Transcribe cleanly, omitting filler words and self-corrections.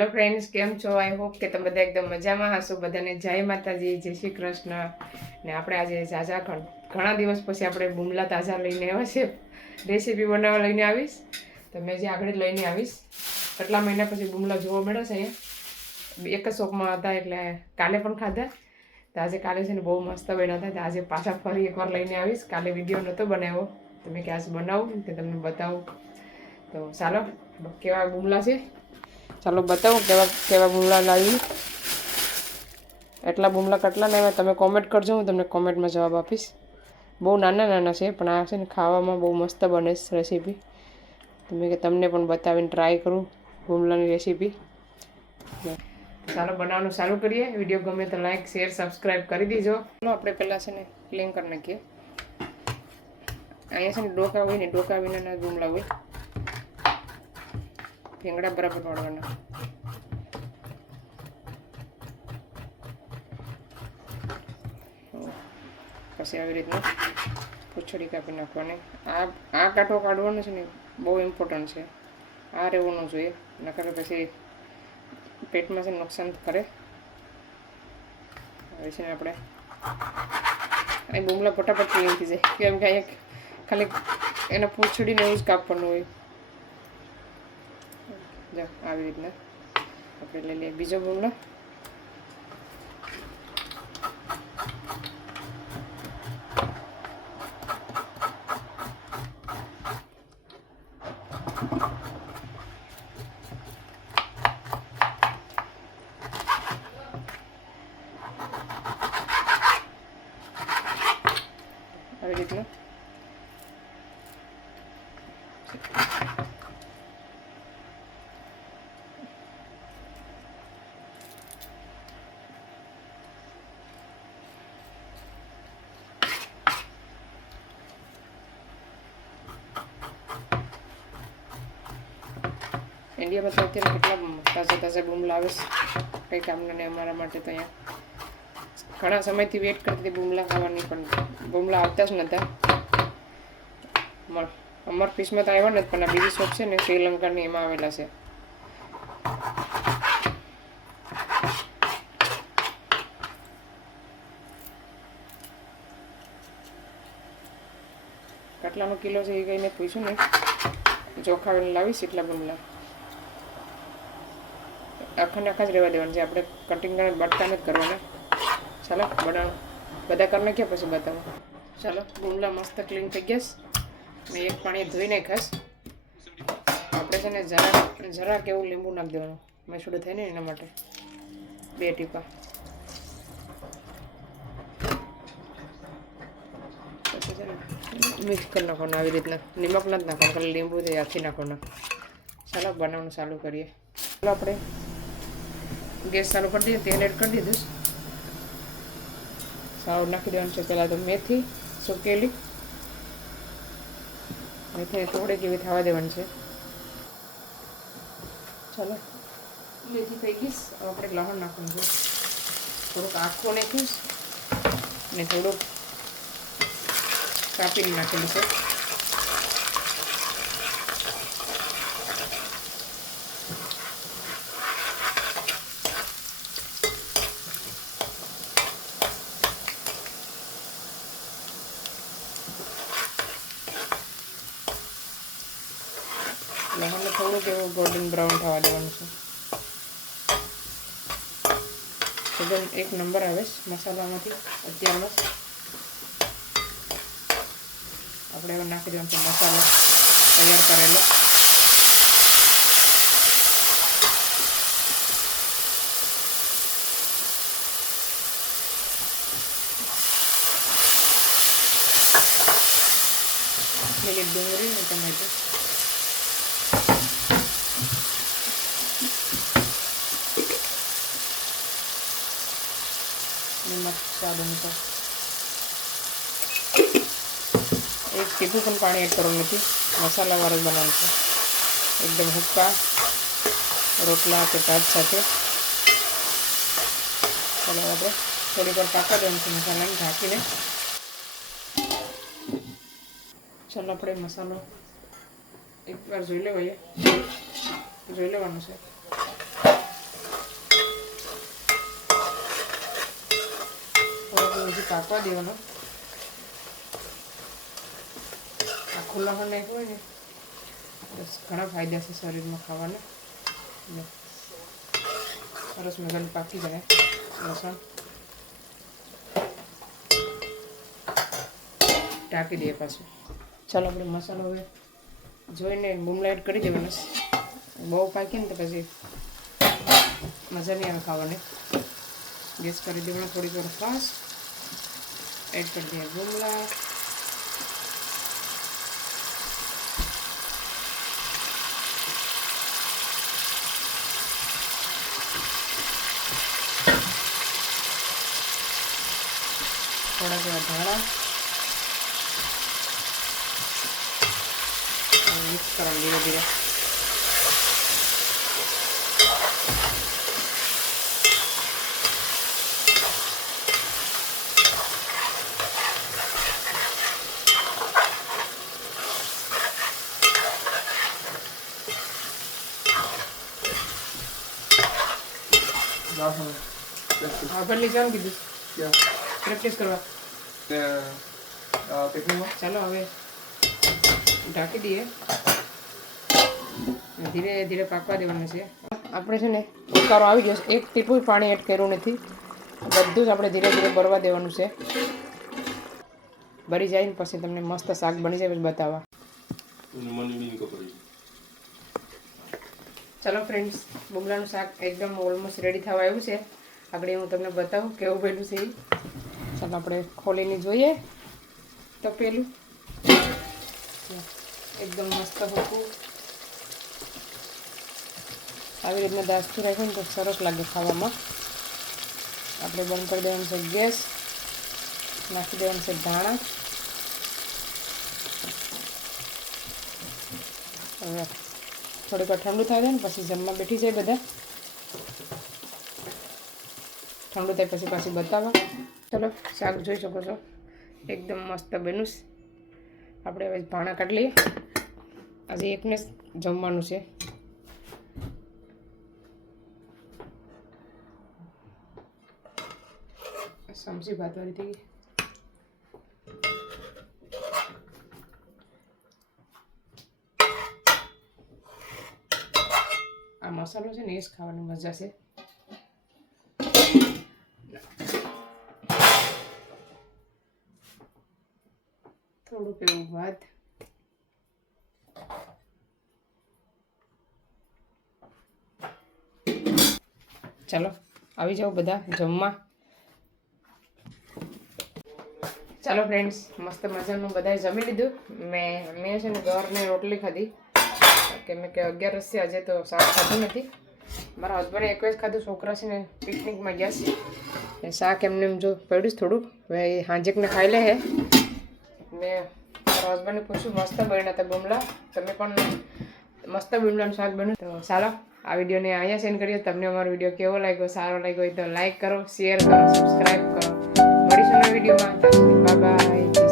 Hello friends, કેમ છો? I hope કે તમે બધા એકદમ મજામાં હશો. બધાને જય માતાજી, જય શ્રી કૃષ્ણ. ને આપણે આજે ઘણા દિવસ પછી આપણે બુમલા તાજા લઈને આવ્યા છે. રેસીપી બનાવવા લઈને આવીશ. તો મેં જે આગળ લઈને આવીશ. કેટલા મહિના પછી બુમલા જોવા મળે છે અહીંયા. એક જ શોપમાં હતા એટલે કાલે પણ ખાધા. તો આજે કાલે છે ને બહુ મસ્ત બન્યા હતા. તો આજે પાછા ફરી એકવાર લઈને આવીશ. કાલે વિડીયો નહોતો બનાવ્યો, તો મેં કે આજે બનાવું કે તમને બતાવું. તો ચાલો, કેવા બુમલા છે ચાલો બતાવું કેવા બુમલા લાવી. એટલા બુમલા કેટલા લાવ્યા તમે કોમેન્ટ કરજો, હું તમને કોમેન્ટમાં જવાબ આપીશ. બહુ નાના છે પણ આ છે ને ખાવામાં બહુ મસ્ત બને છે રેસીપી. તમે કે તમને પણ બતાવીને ટ્રાય કરું બુમલાની રેસીપી. ચાલો બનાવવાનું ચાલુ કરીએ. વિડીયો ગમે તો લાઈક શેર સબસ્ક્રાઈબ કરી દીજો. આપણે પહેલાં છે ને ક્લીન કરી નાખીએ. અહીંયા છે ને ડોકા હોય ને, ડોકા વિનાના બુમલા હોય. ભીંગડા બરાબર વાળવાના. પછી આવી રીતના પૂંછડી કાપી નાખવાની. આ કાંઠો કાઢવાનો છે ને બહુ ઇમ્પોર્ટન્ટ છે. આ રહેવું ન જોઈએ, નકર પછી પેટમાં છે નુકસાન કરે. હવે છે ને આપણે અહીં બુમલા ફટાફટ ક્લીન થઈ જાય, કેમ કે અહીંયા ખાલી એના પૂંછડીને એવું જ કાપવાનું હોય. જો આવી રીતના આપણે લઈ લઈએ બીજો બુમલો. આવી રીતના ઇન્ડિયામાં તો અત્યારે કેટલા તાજા બુમલા આવે છે. કંઈ કામના ને અમારા માટે તો અહીંયા ઘણા સમયથી વેઇટ કરતી હતી બુમલા ખાવાની, પણ બુમલા આવતા જ નહોતા. અમારા પીસમાં તો આવ્યા નથી, પણ આ બીજી શોપ છે ને શ્રીલંકાની, એમાં આવેલા છે. કેટલાનો કિલો છે એ કઈને પૂછ્યું ને, ચોખાવીને લાવીશ એટલા બુમલા. આખા જ રહેવા દેવાનું છે, આપણે કટિંગ કરીને બટકા નથી કરવાના. ચાલો બધા કરી નાખ્યા પછી બતાવો. ચાલો બુમલા મસ્ત ક્લીન થઈ ગયા. મેં એક પાણી ધોઈ નાખાશ. આપણે છે ને જરાક એવું લીંબુ નાખી દેવાનું, મેસુડું થાય ને એના માટે. 2 ટીપા. પછી છે ને મિક્સ કરી નાખવાનું આવી રીતના. નિમક નથી નાખવાનું, ખાલી લીંબુથી આખી નાખવાનું. ચાલો બનાવવાનું ચાલુ કરીએ. ચાલો આપણે ગેસ ચાલુ કરી દઈએ. તેલ એડ કરી દીધું. સારું નાખી દેવાનું છે. પહેલાં તો મેથી સુકેલી મેથીને થોડીક એવી થવા દેવાની છે. ચાલો મેથી થઈ ગઈશ. હવે આપણે લસણ નાખવાનું છે. થોડુંક આખું નાખીશ ને થોડુંક કાપીને નાખેલું છે. લસણને થોડુંક એવું ગોલ્ડન બ્રાઉન થવા દેવાનું છે. એકદમ એક નંબર આવે મસાલામાંથી. અત્યારમાં આપણે હવે નાખી દેવાનું છે મસાલો તૈયાર કરેલો. લીલી ડુંગળી ને ટમેટો. નમક સ્વાદ અનુસાર. એક ટીપું પણ પાણી એડ કરવાનું નથી. મસાલાવાળું બનાવવાનું છે. એકદમ હુક્કા રોટલા કે ભાત સાથે. ચાલો આપણે થોડી વાર પાકવા દેવાનું છે મસાલાને ઢાંકીને. ચાલો આપણે મસાલો એકવાર જોઈ લેવાનું છે. પાકવા દેવાનો. આ ખુલ્લા પણ નાખ્યું હોય ને બસ ઘણા ફાયદા છે શરીરમાં ખાવાના. સરસ મજાનું પાકી જાય લસણ. ઢાંકી દઈએ પાછું. ચાલો આપણે મસાલો હવે જોઈને બુમલા એડ કરી દેવાનો. બહુ પાકી ને તો પછી મજા નહીં આવે ખાવાની. ગેસ કરી દેવાનો થોડીક વાર ફાસ્ટ. એડ કરી દઈએ બુમલા. થોડા થોડા ધાણા મિક્સ કરવાનું ધીરે ધીરે. આગળ લઈ જવાનું કીધું પ્રેક્ટિસ કરવા. ચાલો હવે ઢાંકી દઈએ. ધીરે ધીરે પાકવા દેવાનું છે. આપણે છે ને ઉકાળો આવી ગયો છે. એક ટીપું પાણી એડ કર્યું નથી. બધું જ આપણે ધીરે ધીરે ભરવા દેવાનું છે. ભરી જાય ને પછી તમને મસ્ત શાક બની જાય પછી બતાવવા. ચાલો ફ્રેન્ડ્સ, બુમલાનું શાક એકદમ ઓલમોસ્ટ રેડી થવા આવ્યું છે. આગળ હું તમને બતાવું કેવું બન્યું છે એ. ચાલો આપણે ખોલીને જોઈએ તો પેલું એકદમ મસ્ત હતું. આવી રીતના દાસ્તું રાખ્યું ને તો સરસ લાગે ખાવામાં. આપણે બંધ કરી દેવાનું છે ગેસ. નાખી દેવાનું છે ધાણા. હવે થોડીક વાર ઠંડુ થાય ને પછી જમવા બેઠી જાય બધા. ઠંડુ થાય પછી પાછી બતાવવા. ચલો શાક જોઈ શકો છો એકદમ મસ્ત બન્યું. આપણે હવે ભાણા કાઢી લઈએ. આજે એકને જ જમવાનું છે. સમજી ભાતવાળી થઈ ગઈ. આ મસાલો છે ને એ જ ખાવાની મજા છે. થોડુંક એવું ભાત. ચાલો આવી જાઓ બધા જમવા. ચાલો ફ્રેન્ડ્સ, મસ્ત મજાનું બધાએ જમી લીધું. મેં છે ને ગવારની રોટલી ખાધી કે મેં કે 11 છે આજે તો શાક ખાધું નથી. મારા હસબન્ડે એક જ ખાધું. છોકરા છે ને પિકનિકમાં ગયા છે. શાક એમને એમ જો પડ્યું થોડુંક. હવે હાંજેકને ખાઈ લે હે. મેં મારા હસબન્ડને પૂછ્યું મસ્ત બન્યા હતા બુમલા. તમે પણ મસ્ત બુમલાનું શાક બન્યું. તો ચાલો આ વિડીયોને અહીંયા સેન્ડ કરીએ. તમને અમારો વિડીયો કેવો લાગ્યો, સારો લાગ્યો હોય તો લાઈક કરો, શેર કરો, સબસ્ક્રાઈબ કરો. મળીશું નવા વિડીયોમાં. Bye bye.